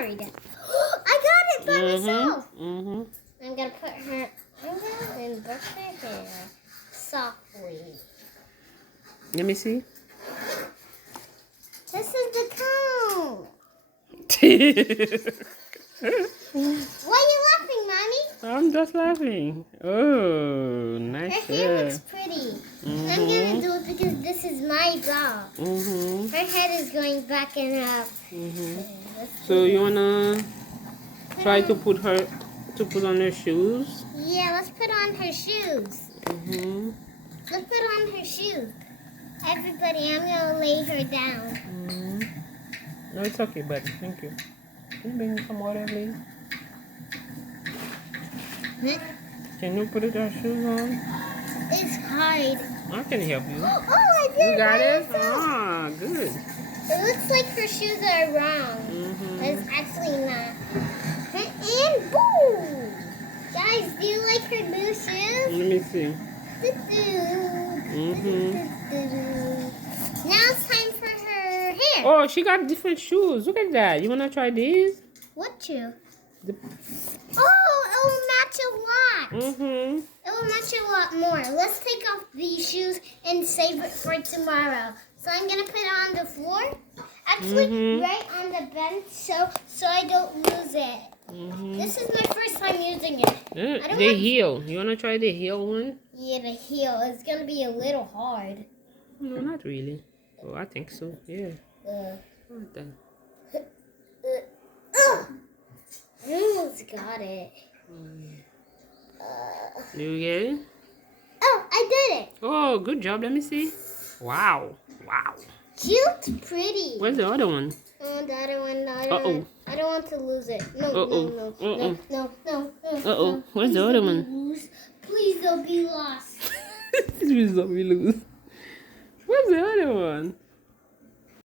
hard. I got it by myself. Mm-hmm. I'm gonna put her. I'm gonna brush her hair softly. Let me see. This is the comb. Why are you laughing, Mommy? I'm just laughing. Oh, nice Her hair looks pretty. I'm gonna do it because this is my doll. Her head is going back and up. So you wanna try to put on her shoes? Yeah, let's put on her shoes. Let's put on her shoes. Everybody, I'm gonna lay her down. No, it's okay, buddy. Thank you. Can you bring me some water, please? Can you put her shoes on? It's hard. I can help you. Oh, I did You got it? myself. Ah, good. It looks like her shoes are wrong. But it's actually not. And boom! Guys, do you like her new shoes? Let me see. Now it's time for her hair. Oh, she got different shoes. Look at that. You wanna try these? What shoe? The- Oh, it will match a lot. Mm-hmm. It will match a lot more. Let's take off these shoes and save it for tomorrow. So I'm gonna put it on the floor. Actually, right on the bench, so I don't lose it. This is my first time using it. The heel. You wanna try the heel one? Yeah, the heel. It's gonna be a little hard. No, not really. Oh, I think so. Yeah. What the- I almost got it. You get it? Oh, I did it. Oh, good job. Let me see. Wow. Wow. She looks pretty. Where's the other one? Oh, the other one, the other Uh-oh. one. I don't want to lose it. No, Uh-oh. no. Uh-oh. Where's the other one? Lose. Please don't be lost. This is what we lose. Where's the other one?